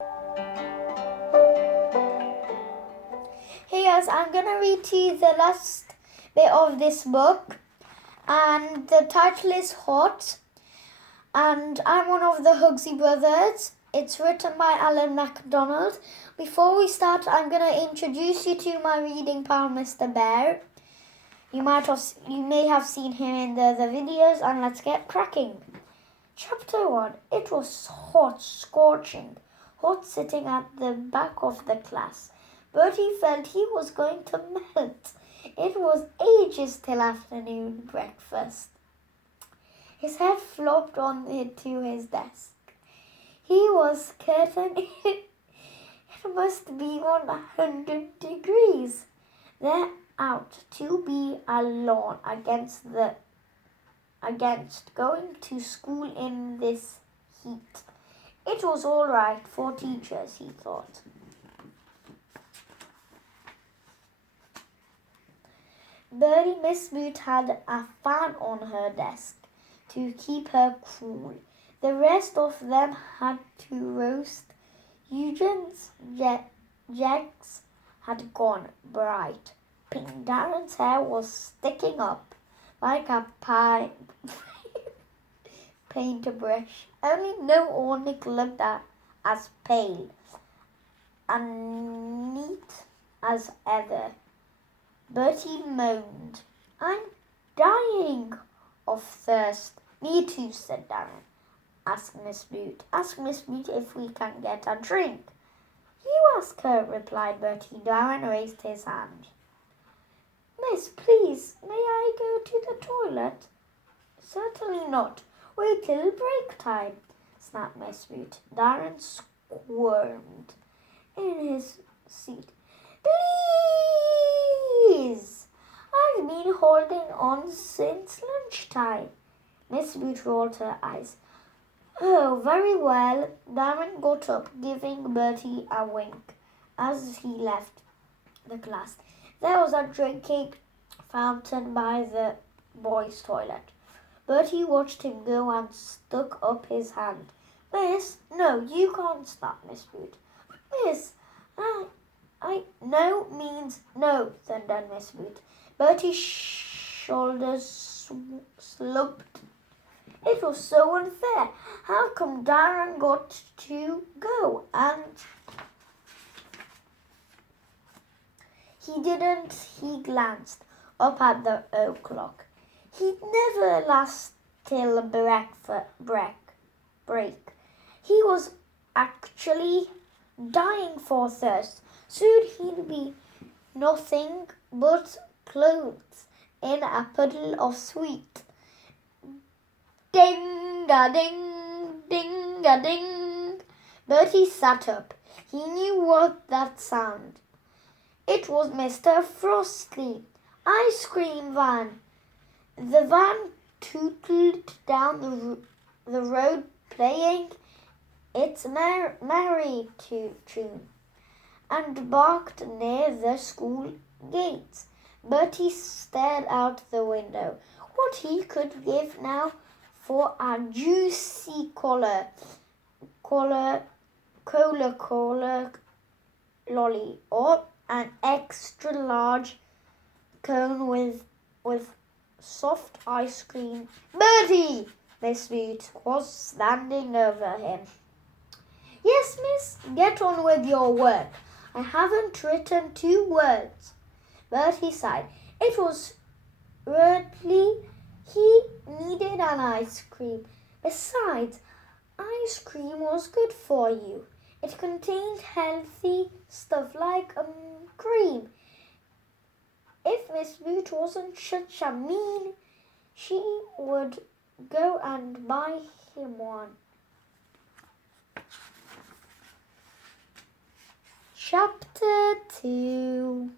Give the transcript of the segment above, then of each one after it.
Hey guys, I'm gonna read to you the last bit of this book, and the title is Hot, and I'm one of the HugZi brothers. It's written by MACDONALD. Before we start, I'm gonna introduce you to my reading pal, Mr. Bear. You may have seen him in the other videos, and let's get cracking. Chapter 1. It was hot, scorching hot, sitting at the back of the class. Bertie felt he was going to melt. It was ages till afternoon breakfast. His head flopped onto his desk. He was certain it must be 100 degrees. They're out to be alone against going to school in this heat. It was all right for teachers, he thought. Bertie Miss Boot had a fan on her desk to keep her cool. The rest of them had to roast. Eugene's Jack's had gone bright pink. Darren's hair was sticking up like a paintbrush. Only no Ornick looked as pale and neat as ever. Bertie moaned. I'm dying of thirst. Me too, said Darren. Ask Miss Boot if we can get a drink. You ask her, replied Bertie. Darren raised his hand. Miss, please, may I go to the toilet? Certainly not. Wait till break time, snapped Miss Boot. Darren squirmed in his seat. Please! I've been holding on since lunchtime. Miss Boot rolled her eyes. Oh, very well. Darren got up, giving Bertie a wink as he left the class. There was a drinking fountain by the boys' toilet. Bertie watched him go and stuck up his hand. Miss, no, you can't stop, Miss Boot. Miss, no means no, thundered Miss Boot. Bertie's shoulders slumped. It was so unfair. How come Darren got to go and he didn't? He glanced up at the o'clock. He'd never last till break. He was actually dying for thirst. Soon he'd be nothing but clothes in a puddle of sweet. Ding-a-ding, ding-a-ding. Bertie sat up. He knew what that sound. It was Mr. Frosty, ice cream van. The van tootled down the road playing its merry tune and barked near the school gates. Bertie stared out the window. What he could give now for a juicy cola lolly or an extra large cone with soft ice cream. Bertie! Miss Boot was standing over him. Yes, miss, get on with your work. I haven't written 2 words. Bertie sighed. It was early. He needed an ice cream. Besides, ice cream was good for you. It contained healthy stuff like cream. If Miss Boot wasn't such a mean, she would go and buy him one. Chapter 2.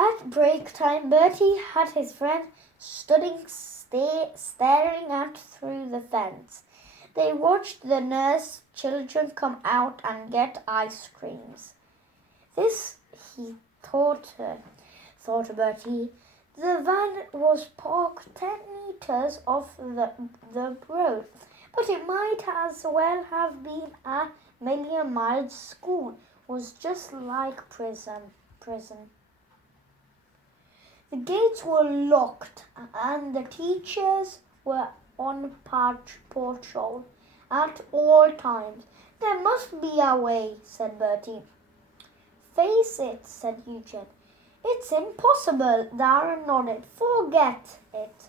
At break time, Bertie had his friend staring out through the fence. They watched the nurse children come out and get ice creams. This, he thought Bertie, The van was parked 10 meters off the road, but it might as well have been a million miles. School was just like prison. The gates were locked and the teachers were on patrol at all times. There must be a way, said Bertie. Face it, said Eugene. It's impossible, Darren nodded. Forget it.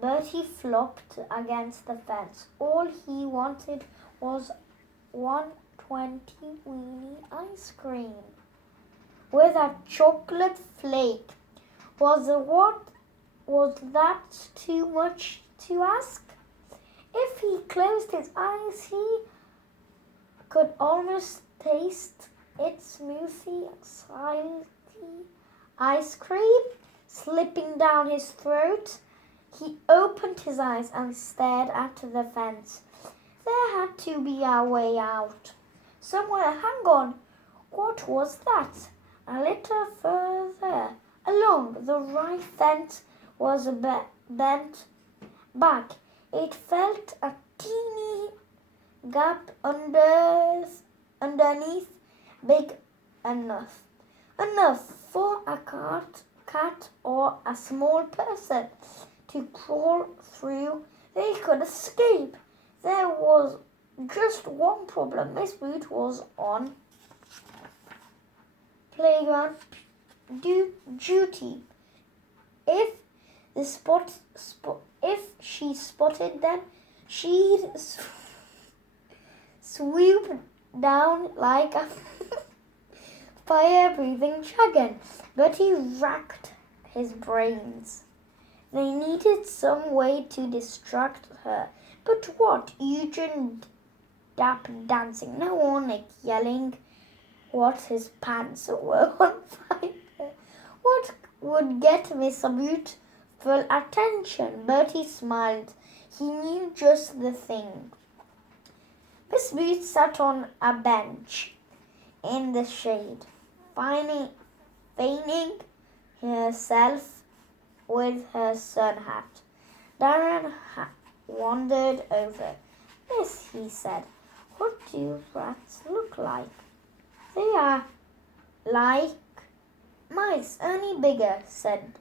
Bertie flopped against the fence. All he wanted was 120 weenie ice cream with a chocolate flake. Was that too much to ask? If he closed his eyes, he could almost taste its smoothie, salty ice cream slipping down his throat. He opened his eyes and stared at the fence. There had to be a way out. Somewhere. Hang on. What was that? A little further along, the right fence was bent back. It felt a teeny gap underneath, big enough for a cat or a small person to crawl through. They could escape. There was just one problem. Miss Boot was on playground duty. If she spotted them, she'd swoop down like a fire-breathing dragon. Bertie racked his brains. They needed some way to distract her. But what? Eugene dancing. No one yelling what his pants were on fire. What would get Miss Boot full attention? Bertie smiled. He knew just the thing. Miss Boot sat on a bench in the shade, feigning herself with her sun hat. Darren wandered over. Miss, he said, what do rats look like? They are like mice, only bigger, said.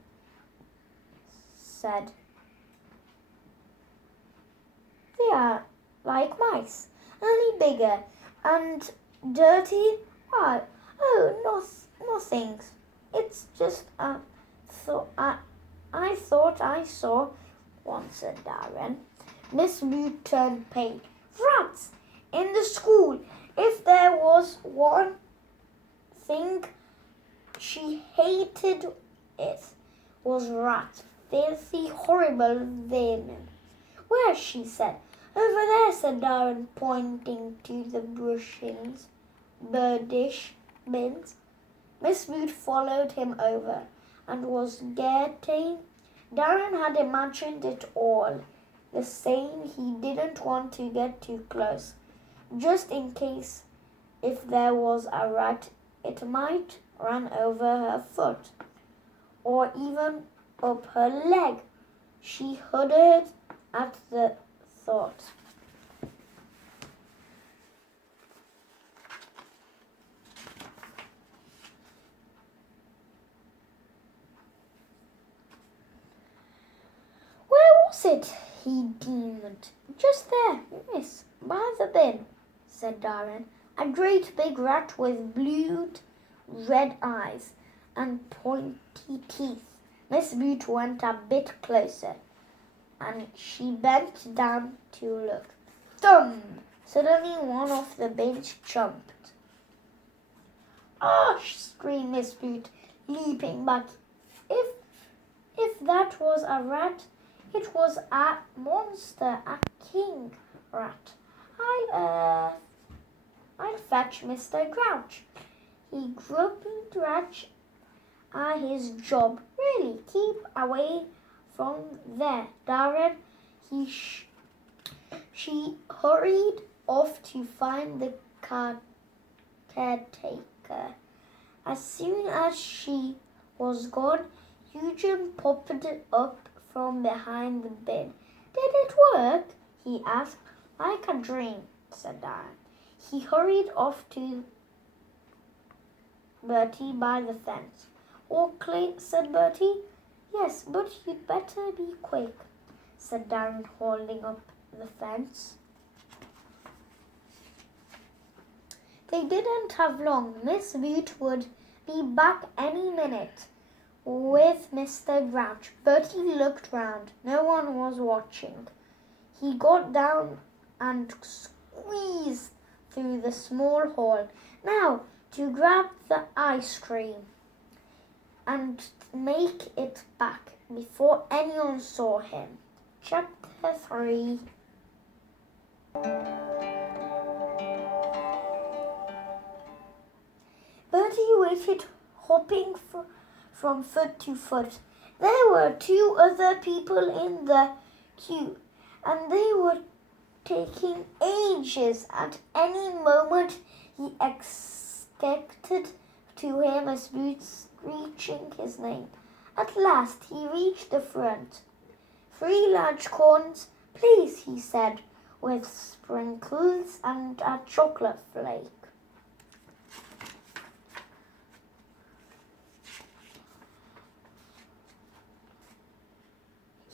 They are like mice, only bigger. And dirty? Why? Oh, nothing. It's just I thought I saw one, said Darren. Miss Boot turned pale. Rats! In the school. If there was one thing she hated, it was rats. Filthy, horrible vermin. Where? She said. Over there, said Darren, pointing to the birdish bins. Miss Boot followed him over and was getting. Darren had imagined it all the same. He didn't want to get too close. Just in case, if there was a rat, it might run over her foot or even up her leg. She shuddered at the thought. Where was it? He demanded. Just there, miss, by the bin, said Darren. A great big rat with blued red eyes and pointy teeth. Miss Boot went a bit closer and she bent down to look. Thump! Suddenly one of the bins jumped. Ah! Screamed Miss Boot, leaping back. If that was a rat, it was a monster, a king rat. I'll fetch Mr. Grouch. He grumped Grouch his job. Really, keep away from there, Darren. She hurried off to find the caretaker. As soon as she was gone, Eugene popped it up from behind the bin. Did it work? He asked. Like a dream, said Darren. He hurried off to Bertie by the fence. Okay, said Bertie. Yes, but you'd better be quick, said Darren, holding up the fence. They didn't have long. Miss Boot would be back any minute with Mr. Grouch. Bertie looked round. No one was watching. He got down and squeezed through the small hall. Now, to grab the ice cream and make it back before anyone saw him. Chapter 3. Bertie waited, hopping from foot to foot. There were 2 other people in the queue, and they were taking ages. At any moment he expected to hear Miss Boots screeching his name. At last he reached the front. 3 large cones, please, he said, with sprinkles and a chocolate flake.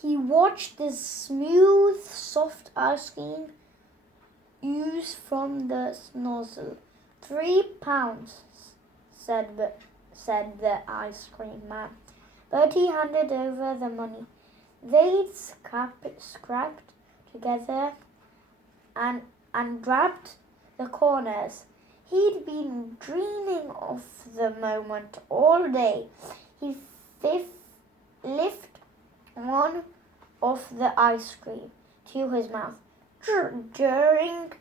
He watched the smooth, soft ice cream ooze from the nozzle. £3, said the ice cream man. Bertie handed over the money. They'd scrapped together and grabbed the corners. He'd been dreaming of the moment all day. He lifted one of the ice cream to his mouth. Drink.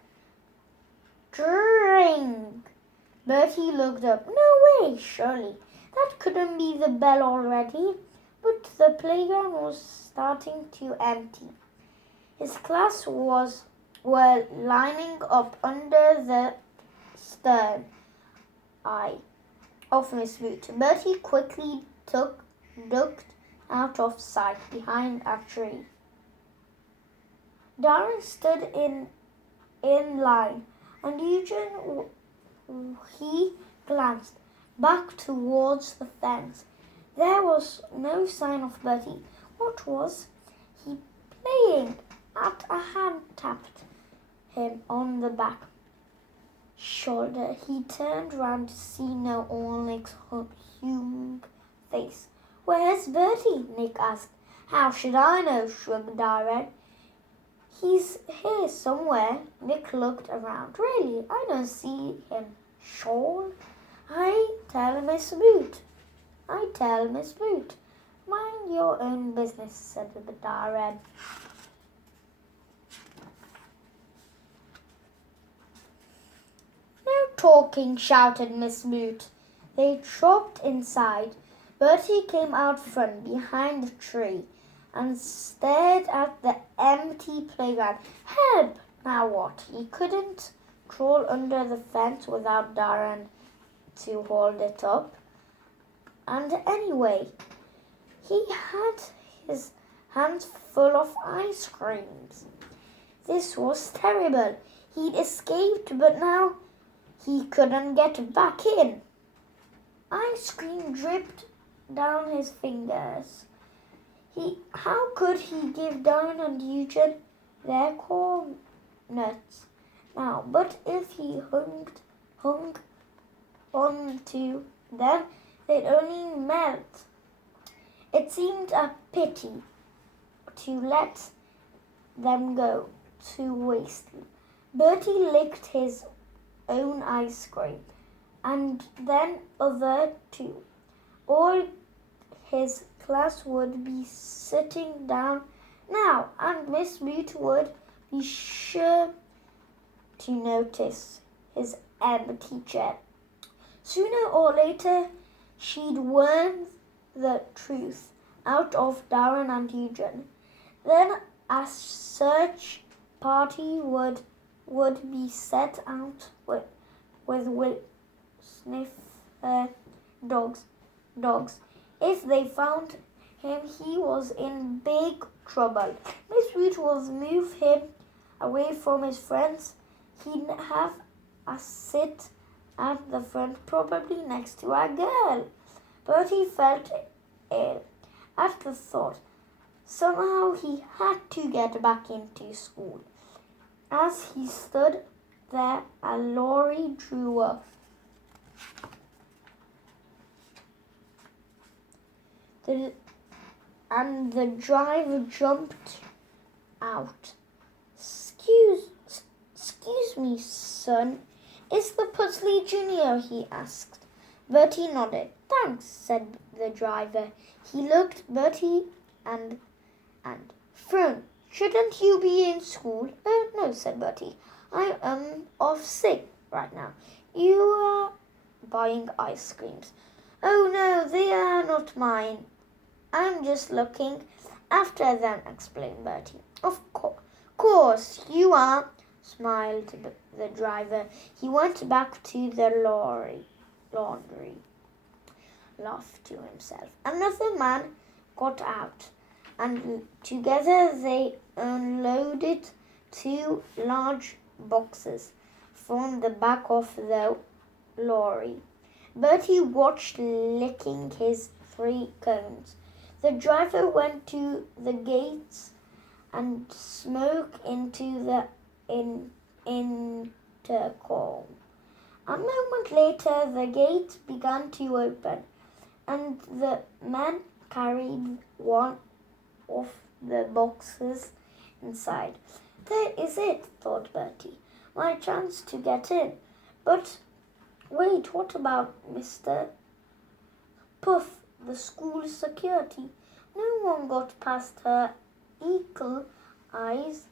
Bertie looked up. No way, surely. That couldn't be the bell already. But the playground was starting to empty. His class were lining up under the stern eye of Miss Boot. Bertie quickly ducked out of sight behind a tree. Darren stood in line, and Eugene, he glanced back towards the fence. There was no sign of Bertie. What was he playing at? A hand tapped him on the back shoulder. He turned round to see no Onyx human face. Where's Bertie? Nick asked. How should I know? Shrugged Darren. He's here somewhere. Nick looked around. Really, I don't see him. Sure. I tell Miss Boot. Mind your own business, said Darren. No talking, shouted Miss Boot. They trooped inside. Bertie came out front behind the tree and stared at the empty playground. Help! Now what? He couldn't crawl under the fence without Darren to hold it up. And anyway, he had his hands full of ice creams. This was terrible. He'd escaped, but now he couldn't get back in. Ice cream dripped down his fingers. How could he give Darren and Eugene their corn nuts now? But if he hung on to them, they'd only melt. It seemed a pity to let them go to waste. Bertie licked his own ice cream and then other too. All his class would be sitting down now, and Miss Boot would be sure to notice his empty chair. Sooner or later, she'd worm the truth out of Darren and Eugene. Then a search party would be set out with sniff dogs. If they found him, he was in big trouble. Miss Root was move him away from his friends. He'd have a sit at the front, probably next to a girl. Bertie felt ill at the thought. Somehow he had to get back into school. As he stood there, a lorry drew up. And the driver jumped out. Excuse me, son. Is the Pugsley Junior? He asked. Bertie nodded. Thanks, said the driver. He looked Bertie and frowned. Shouldn't you be in school? No, said Bertie. I am off sick right now. You are buying ice creams. Oh no, they are not mine. I'm just looking after them, explained Bertie. Of course you are, smiled the driver. He went back to the laundry, laughed to himself. Another man got out, and together they unloaded 2 large boxes from the back of the lorry. Bertie watched, licking his 3 cones. The driver went to the gates and spoke into the intercom. A moment later, the gate began to open, and the man carried one of the boxes inside. There is it, thought Bertie. My chance to get in. But wait, what about Mr. Puff, the school security? No one got past her eagle eyes.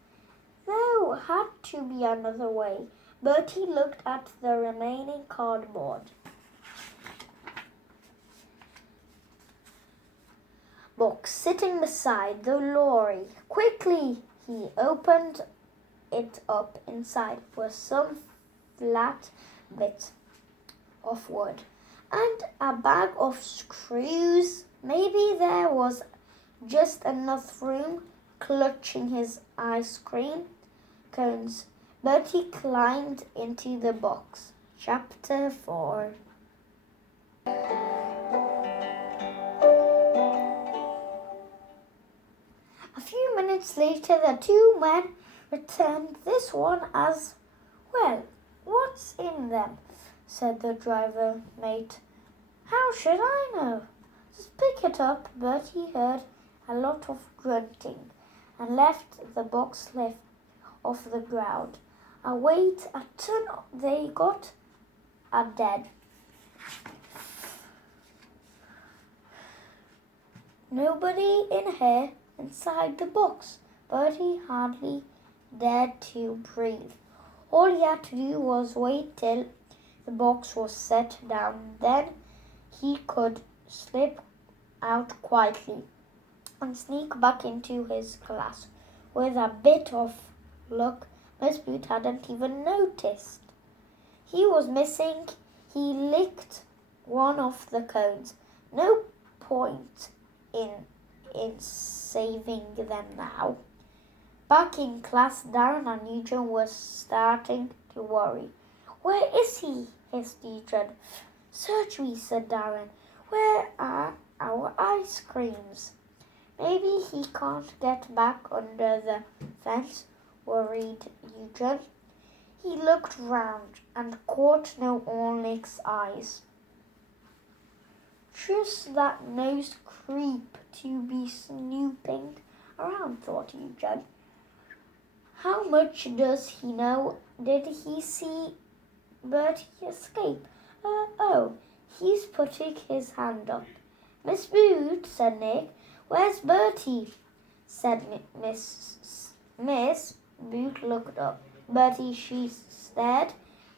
There had to be another way. Bertie looked at the remaining cardboard box sitting beside the lorry. Quickly, he opened it up. Inside was some flat bit of wood and a bag of screws. Maybe there was just enough room. Clutching his ice cream cones, Bertie climbed into the box. Chapter 4. A few minutes later, the 2 men returned, this one as well. What's in them? Said the driver mate. How should I know? Just pick it up. Bertie heard a lot of grunting and left the box left off the ground. A weight, a ton they got, a dead. Nobody in here inside the box. Bertie hardly dared to breathe. All he had to do was wait till the box was set down. Then he could slip out quietly and sneak back into his class. With a bit of luck, Miss Boot hadn't even noticed he was missing. He licked one of the cones. No point in saving them now. Back in class, Darren and Eugene were starting to worry. Where is he? hissed Eugene. Search me, said Darren. Where are our ice creams? Maybe he can't get back under the fence, worried Eugene. He looked round and caught no onyx eyes. Just that nose creep to be snooping around, thought Eugene. How much does he know? Did he see Bertie escape? Oh, he's putting his hand up. Miss Boot, said Nick. Where's Bertie? Said Miss Boot looked up. Bertie, she stared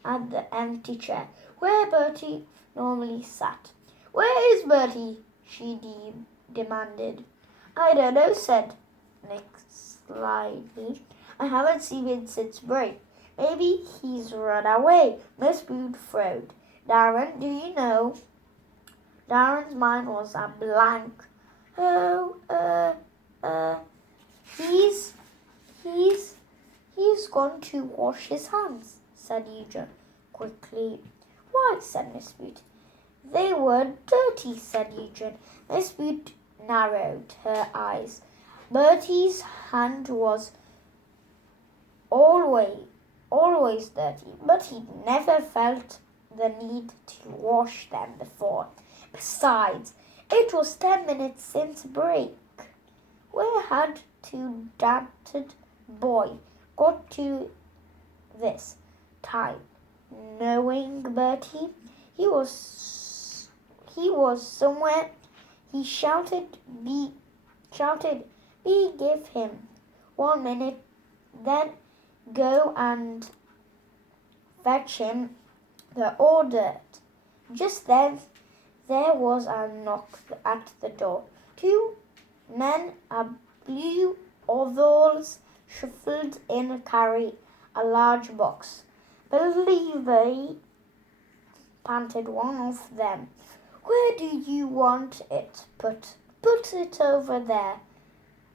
at the empty chair where Bertie normally sat. Where is Bertie? She demanded. I don't know, said Nick slyly. I haven't seen him since break. Maybe he's run away. Miss Boot frowned. Darren, do you know? Darren's mind was a blank. Oh, he's gone to wash his hands, said Eugene quickly. Why, said Miss Boot. They were dirty, said Eugene. Miss Boot narrowed her eyes. Bertie's hand was always dirty, but he'd never felt the need to wash them before. Besides, it was 10 minutes since break. Where had two-dated boy got to this time? Knowing Bertie, he was somewhere. He shouted, "Be, give him 1 minute, then go and fetch him the order." Just then, there was a knock at the door. 2 men in blue overalls shuffled in, carry a large box. "Believer," panted one of them. "Where do you want it put?" "Put it over there,"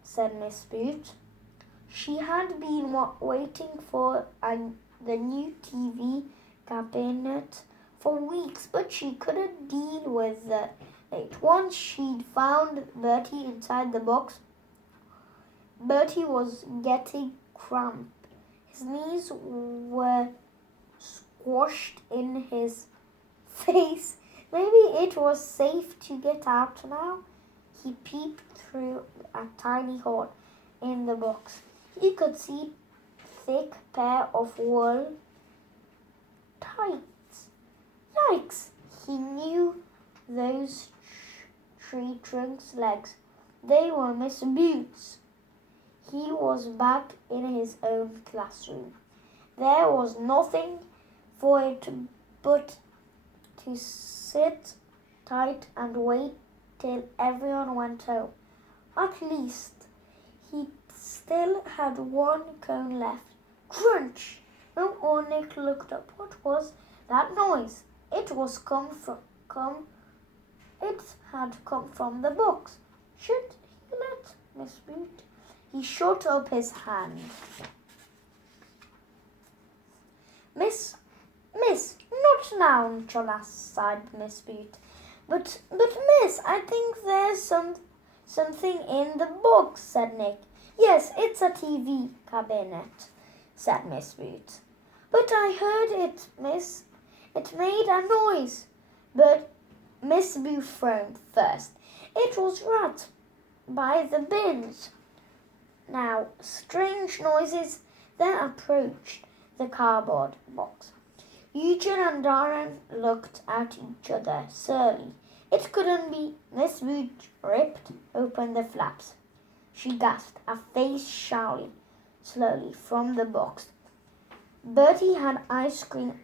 said Miss Boot. She had been waiting for the new TV cabinet for weeks, but she couldn't deal with it. Once she'd found Bertie inside the box, Bertie was getting cramp. His knees were squashed in his face. Maybe it was safe to get out now. He peeped through a tiny hole in the box. He could see thick pair of wool tights. Yikes! He knew those tree trunks' legs. They were Miss Boot's. He was back in his own classroom. There was nothing for it but to sit tight and wait till everyone went home. At least he still had 1 cone left. Crunch! No, Nick looked up. What was that noise? It had come from the box. Should he let Miss Boot? He shot up his hand. Miss, not now, Jonas, sighed Miss Boot. But Miss, I think there's something in the box, said Nick. Yes, it's a TV cabinet, said Miss Boot. But I heard it, Miss. It made a noise. But Miss Boot frowned first. It was right by the bins. Now, strange noises then approached the cardboard box. Eugene and Darren looked at each other surly. It couldn't be. Miss Boot ripped open the flaps. She gasped, a face slowly from the box. Bertie had ice cream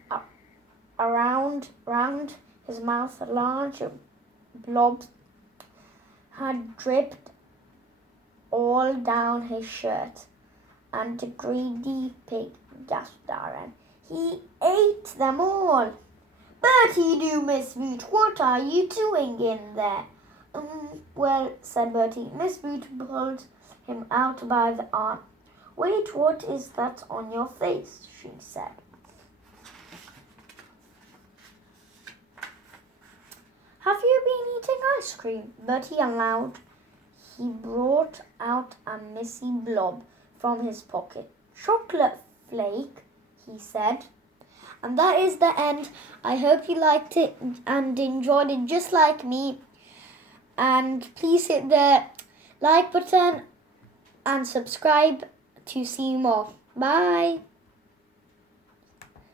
round his mouth. Large blobs had dripped all down his shirt. "And the greedy pig," gasped Darren. "He ate them all." "Bertie, do, Miss Boot, what are you doing in there?" Well," said Bertie. Miss Boot pulled him out by the arm. "Wait, what is that on your face?" she said. "Have you been eating ice cream?" Bertie allowed. He brought out a messy blob from his pocket. "Chocolate flake," he said. And that is the end. I hope you liked it and enjoyed it just like me. And please hit the like button and subscribe to see more. Bye.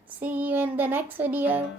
See you in the next video.